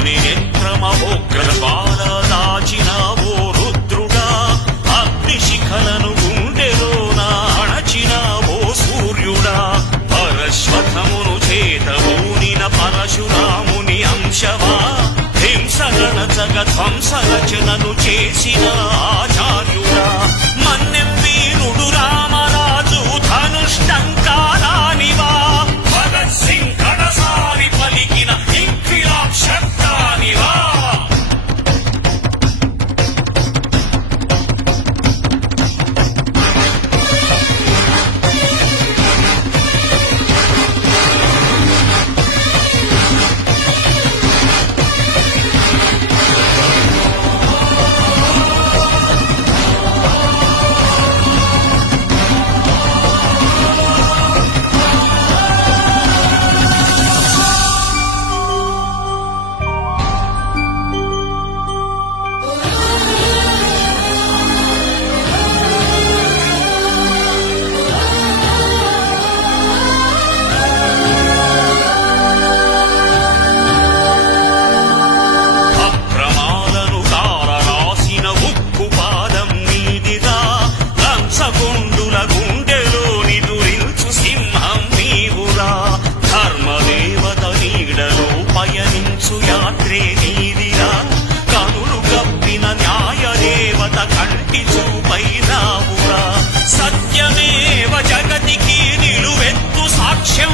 అగ్ని నేత్రమహోగ్రజ్వాల దాచినావో రుద్రుడా అగ్నిశిఖలను గుండెలోన అణచినావో సూర్యుడా పరశ్వథమును చేతబూనిన పరశురాముని అంశవా హింసగణచగ ధ్వంసరచనను చేసిన ఆచార్యుడా మన్నెం వీరుడు రామరాజు ధనుష్టంకారానివా భగత్ సింగ్ కడసారి పలికిన ఇంక్విలాబ్ శబ్దానివా యాత్రే నీదిరా కనులు కప్పిన న్యాయదేవత కంటి చూపైనావురా సత్యమేవ జగతికి నిలువెత్తు సాక్ష్యం